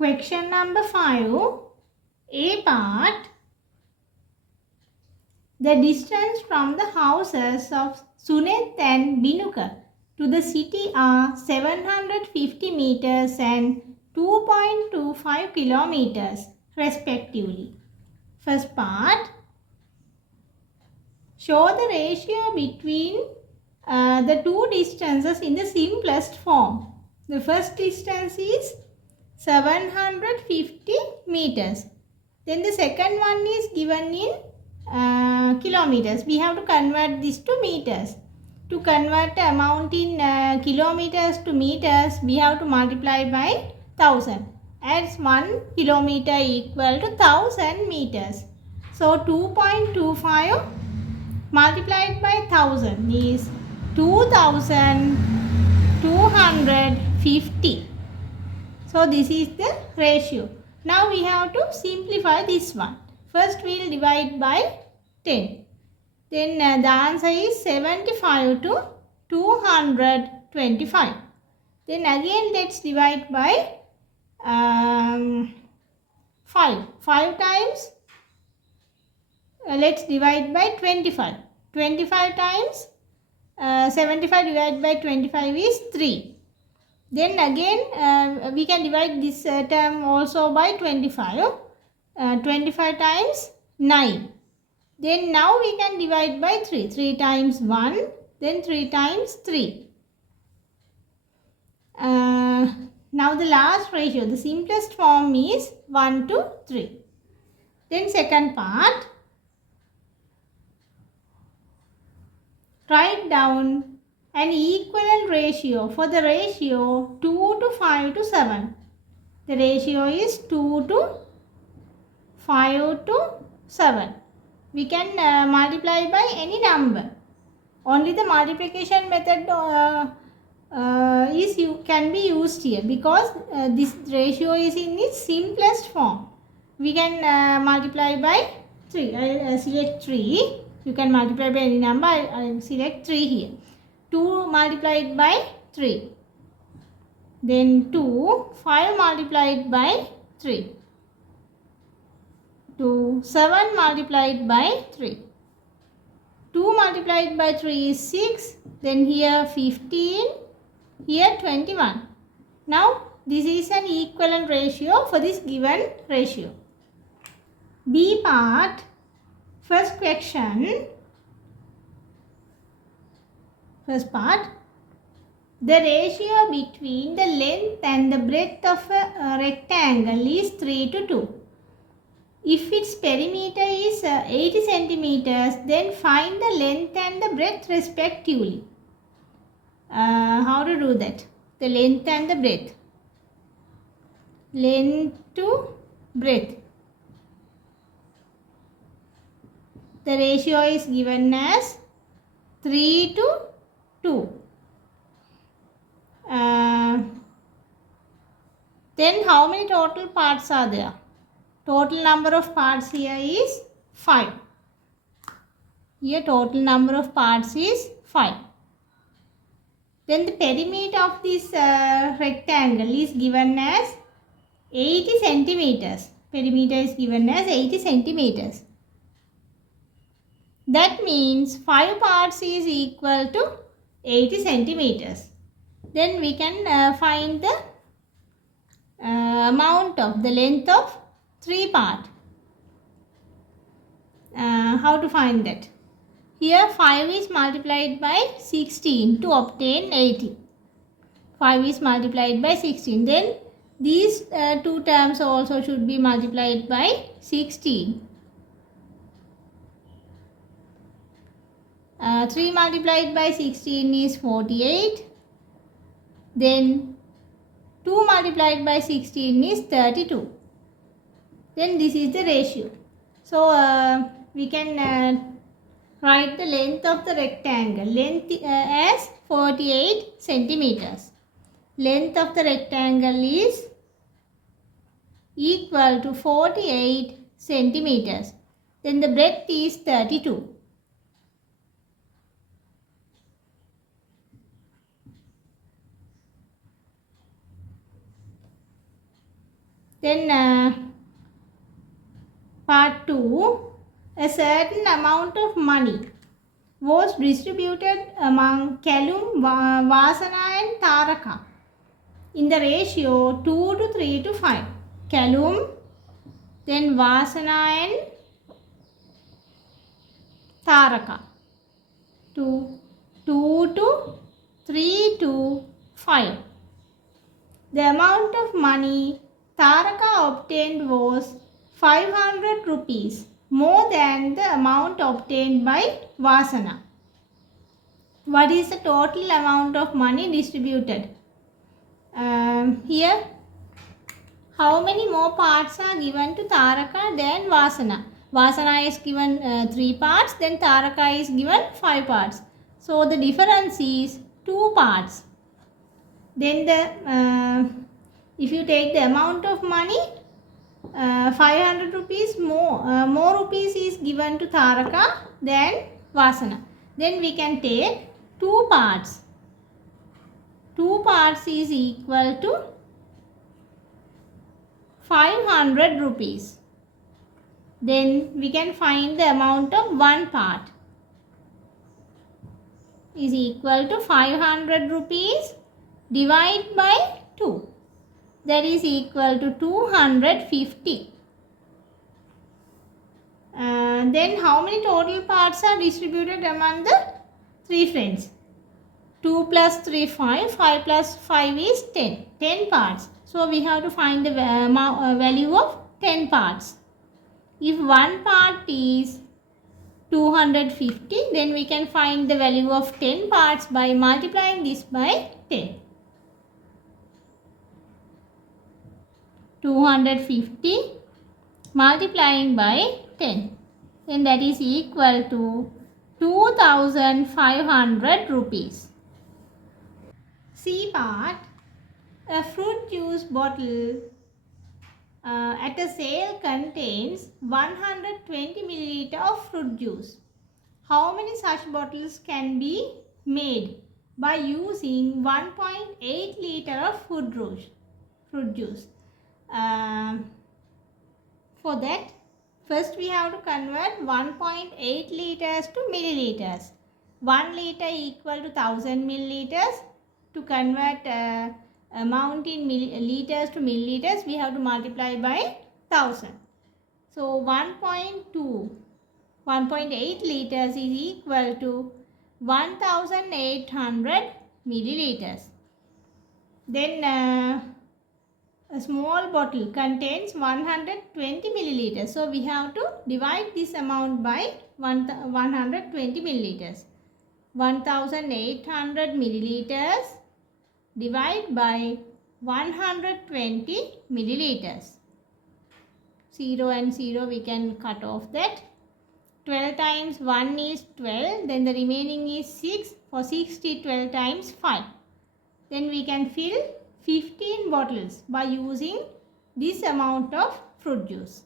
Question number 5. A part. The distance from the houses of Sunet and Binuka to the city are 750 meters and 2.25 kilometers respectively. First part. Show the ratio between the two distances in the simplest form. The first distance is 750 meters. Then the second one is given in kilometers. We have to convert this to meters. To convert the amount in kilometers to meters, we have to multiply by 1000. As 1 kilometer equal to 1000 meters. So 2.25 multiplied by 1000 is 2250. So this is the ratio. Now we have to simplify this one. First we will divide by 10. Then the answer is 75 to 225. Then again let's divide by 5. 5 times let's divide by 25. 25 times 75 divided by 25 is 3. Then again we can divide this term also by 25. 25 times 9. Then now we can divide by 3. 3 times 1. Then 3 times 3. Now the last ratio, the simplest form is 1 to 3. Then second part. Write down an equivalent ratio for the ratio 2 to 5 to 7. The ratio is 2 to 5 to 7. We can multiply by any number. Only the multiplication method can be used here because this ratio is in its simplest form. We can multiply by 3. I select 3. You can multiply by any number. I select 3 here. 2 multiplied by 3. Then 2. 5 multiplied by 3. 2. 7 multiplied by 3. 2 multiplied by 3 is 6. Then here 15. Here 21. Now this is an equivalent ratio for this given ratio. B part. First question. First part. The ratio between the length and the breadth of a rectangle is 3 to 2. If its perimeter is 80 centimeters, then find the length and the breadth respectively. How to do that? The length and the breadth. Length to breadth. The ratio is given as 3 to 2. Then how many total parts are there? Total number of parts here is 5. Here total number of parts is 5. Then the perimeter of this rectangle is given as 80 centimeters. Perimeter is given as 80 centimeters. That means 5 parts is equal to 80 centimeters. Then we can find the amount of the length of 3 parts. How to find that? Here 5 is multiplied by 16 to obtain 80. 5 is multiplied by 16. Then these two terms also should be multiplied by 16. 3 multiplied by 16 is 48. Then 2 multiplied by 16 is 32. Then this is the ratio. So we can write the length of the rectangle. Length as 48 centimeters. Length of the rectangle is equal to 48 centimeters. Then the breadth is 32. Then part 2, a certain amount of money was distributed among Kalum, Vasana and Taraka in the ratio 2 to 3 to 5. Kalum, then Vasana and Taraka. 2 to 3 to 5. The amount of money Taraka obtained was 500 rupees, more than the amount obtained by Vasana. What is the total amount of money distributed? Here, how many more parts are given to Taraka than Vasana? Vasana is given 3 parts, then Taraka is given 5 parts. So the difference is 2 parts. Then if you take the amount of money, 500 rupees more rupees is given to Taraka than Vasana. Then we can take 2 parts. 2 parts is equal to 500 rupees. Then we can find the amount of 1 part is equal to 500 rupees divided by 2. That is equal to 250. Then how many total parts are distributed among the 3 friends? 2 plus 3, 5. 5 plus 5 is 10. 10 parts. So we have to find the value of 10 parts. If 1 part is 250, then we can find the value of 10 parts by multiplying this by 10. 250 multiplying by 10. Then that is equal to 2500 rupees. C part, a fruit juice bottle at a sale contains 120 milliliter of fruit juice. How many such bottles can be made by using 1.8 liter of fruit juice? For that, first we have to convert 1.8 liters to milliliters. 1 liter equal to 1000 milliliters. To convert amount in liters to milliliters, we have to multiply by 1000. So 1.8 liters is equal to 1800 milliliters. Then a small bottle contains 120 milliliters. So we have to divide this amount by 120 milliliters. 1800 milliliters divided by 120 milliliters. 0 and 0 we can cut off that. 12 times 1 is 12. Then the remaining is 6. For 60, 12 times 5. Then we can fill 15 bottles by using this amount of fruit juice.